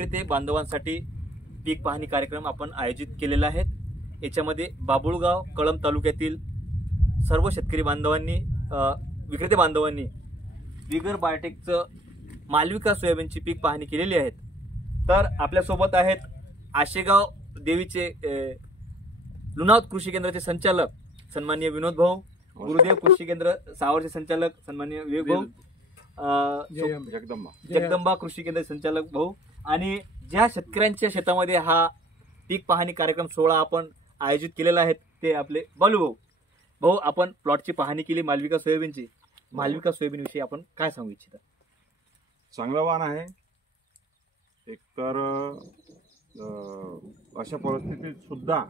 विक्रेते बांधवांसाठी पीक पाहणी कार्यक्रम आपण आयोजित केलेला आहे। याच्यामध्ये बाबुळगाव कळंब तालुक्यातील सर्व शेतकरी बांधवांनी विक्रेते बांधवांनी विगर बायोटेकचं मालविका सोयाबीनची पीक पाहणी केलेली आहे। तर आपल्या सोबत आहेत आशेगाव देवीचे लुणावत कृषी केंद्राचे संचालक सन्माननीय विनोद भाऊ, गुरुदेव कृषी केंद्र सावरचे संचालक सन्माननीय विवेक भाऊ, जगदंबा कृषी केंद्र संचालक भाऊ, आणि ज्या शेतकऱ्यांच्या शेतामध्ये हा पीक पाहणी कार्यक्रम 16 आपण आयोजित केलेला आहे ते आपले बालू भाऊ। भाऊ, आपण प्लॉटची पाहणी केली मालविका सोयाबीनची। मालविका सोयाबीन विषयी आपण काय सांगू इच्छिता? चांगला वाण आहे। एकतर अशा परिस्थितीत सुद्धा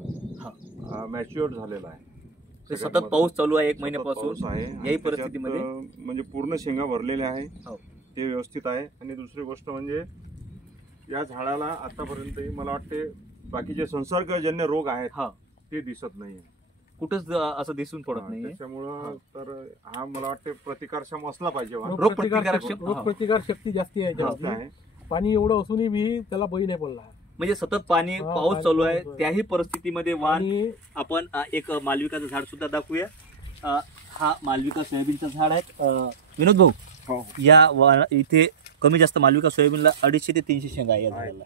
मॅच्युअर झालेला आहे। सतत पाऊस चालू आहे 1 महिन्यापासून आहे। याही परिस्थितीमध्ये म्हणजे पूर्ण शेंगा भरलेल्या आहे, ते व्यवस्थित आहे। आणि दुसरी गोष्ट म्हणजे या झाडाला आतापर्यंत मला वाटते बाकीचे संसर्गजन्य रोग आहेत ते दिसत नाही, कुठंच असं दिसून पडत नाही। त्याच्यामुळं तर हा मला वाटते प्रतिकारक्षम असला पाहिजे। रोगप्रतिकार शक्ती जास्ती आहे। पाणी एवढं असूनही बी त्याला बळी नाही पडला। म्हणजे सतत पाणी पाऊस चालू आहे त्याही परिस्थितीमध्ये वाण आपण एक मालविकाचं झाड सुद्धा दाखवूया। हा मालविका सोयाबीनचं झाड आहे विनोद भाऊ। या इथे कमी जास्त मालविका सोयाबीनला 250 ते 300 शेंगा आहे। या झाडाला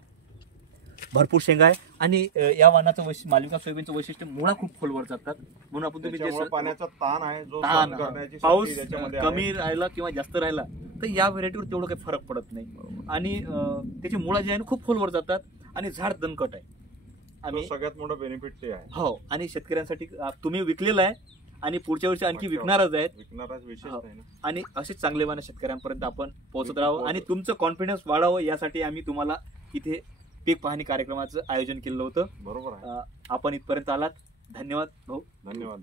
भरपूर शेंगा आहे आणि या वाणाचं मालविका सोयाबीनचं वैशिष्ट्य मुळा खूप खोलवर जातात, म्हणून आपण तुम्ही पाण्याचा ताण आहे, जो पाऊस कमी राहिला किंवा जास्त राहिला तर या व्हेरायटीवर तेवढं काही फरक पडत नाही आणि त्याची मुळा जे आहे ना खूप खोलवर जातात आणि झाड दणकट आहे। आम्ही सगळ्यात मोठा बेनिफिट ते आहे। हो, आणि शेतकऱ्यांसाठी तुम्ही विकलेला आहे आणि पुढच्या वर्षी आणखी विकणारच आहेत, आणि असेच चांगले वाण शेतकऱ्यांपर्यंत आपण पोहोचत राहावं आणि तुमचं कॉन्फिडन्स वाढावं यासाठी आम्ही तुम्हाला इथे पीक पाहणी कार्यक्रमाचं आयोजन केलं होतं। बरोबर आहे। आपण इथपर्यंत आलात, धन्यवाद भाऊ। धन्यवाद।